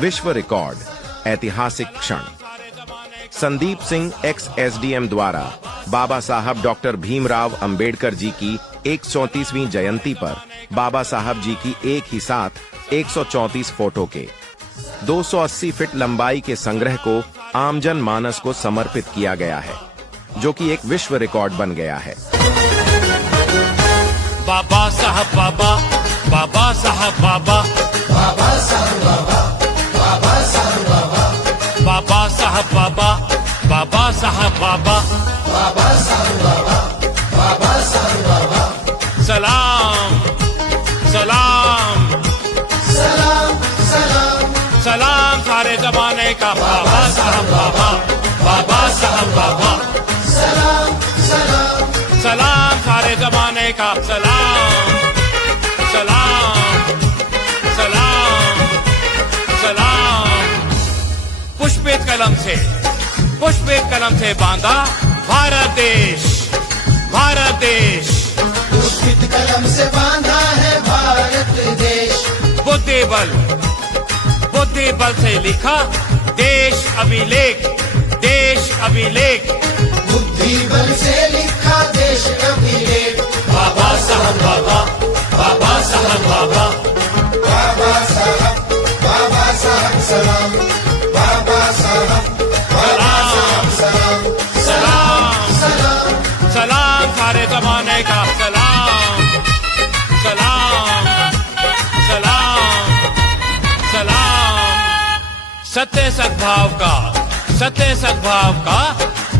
विश्व रिकॉर्ड, ऐतिहासिक क्षण। संदीप सिंह एक्स एसडीएम द्वारा बाबा साहब डॉक्टर भीमराव अंबेडकर जी की 134वीं जयंती पर बाबा साहब जी की एक ही साथ 134 फोटो के 280 फीट लंबाई के संग्रह को आमजन मानस को समर्पित किया गया है, जो कि एक विश्व रिकॉर्ड बन गया है। बाबा साहब बाबा, बाबा साहब बाबा, बाबा साहब बाबा, बाबा साहब बाबा, बाबा साहब बाबा, बाबा साहब बाबा, बाबा साहब बाबा, बाबा साहब बाबा। सलाम सलाम सलाम सलाम सलाम सारे जमाने का बाबा साहब बाबा, बाबा साहब बाबा। सलाम सलाम सलाम सारे जमाने का सलाम सलाम सलाम सलाम। पुष्पित कलम से बांधा भारत देश, भारत देश। पुष्पित कलम से बांधा है भारत देश। बुद्धि बल से लिखा देश अभिलेख, देश अभिलेख। बुद्धि बल से लिखा देश अभिलेख। बाबा साहब बाबा, बाबा साहब बाबा, बाबा साहब, बाबा साहब सलाम। बाबा साहब, बाबा साहब सलाम। सलाम सलाम सलाम सारे जमाने का सलाम सलाम सलाम सलाम। सत्य सद्भाव का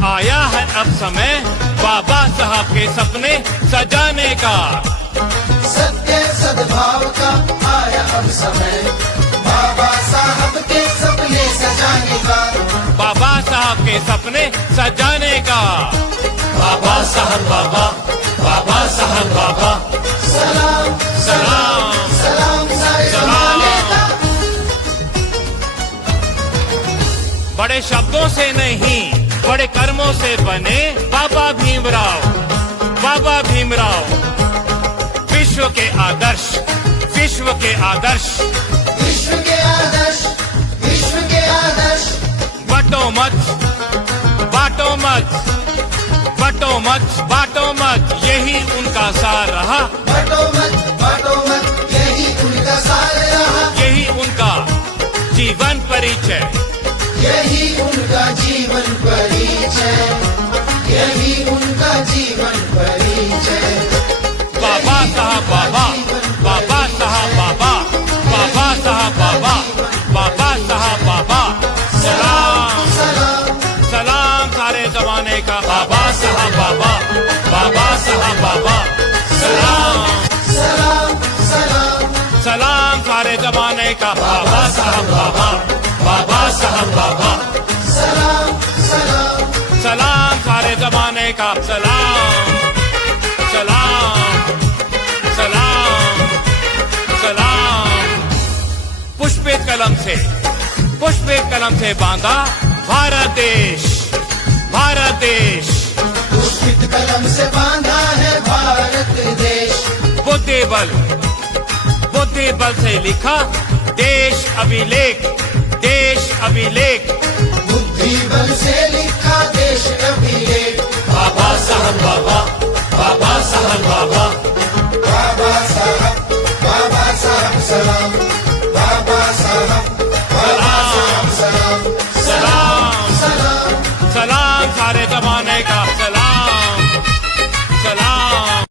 आया है अब समय बाबा साहब के सपने सजाने का। सत्य सद्भाव का आया अब समय बाबा साहब के सपने सजाने का। बाबा साहब के सपने सजाने का। बाबा साहब बाबा, बाबा साहब बाबा। सलाम सलाम सलाम सारे जमाने का। बड़े शब्दों से नहीं बड़े कर्मों से बने बाबा भीमराव, बाबा भीमराव। विश्व के आदर्श, विश्व के आदर्श। विश्व के आदर्श, विश्व के आदर्श। बाटो मत, बाटो मत, बाटो मत, बाटो मत, यही उनका सार रहा। बाटो मत, यही उनका सार रहा। यही उनका जीवन परिचय, यही उनका जीवन परिचय। यही उनका जीवन परिचय। बाबा साहब बाबा, बाबा साहब बाबा, बाबा साहब बाबा, बाबा साहब बाबा। सलाम सलाम सलाम सारे जमाने का बाबा साहब बाबा, बाबा साहब बाबा। सलाम सलाम सलाम सलाम सारे जमाने का बाबा साहब बाबा, बाबा साहब बाबा। सलाम सलाम सलाम सारे जमाने का सलाम सलाम सलाम सलाम। पुष्पित कलम से बांधा भारत देश, भारत देश। पुष्पित कलम से बांधा है भारत देश। बुद्धि बल से लिखा देश अभिलेख, देश अभिलेख। बुद्धि बल से लिखा देश अभिलेख। बाबा साहब बाबा, बाबा साहब बाबा, बाबा साहब, बाबा साहब सलाम। बाबा साहब,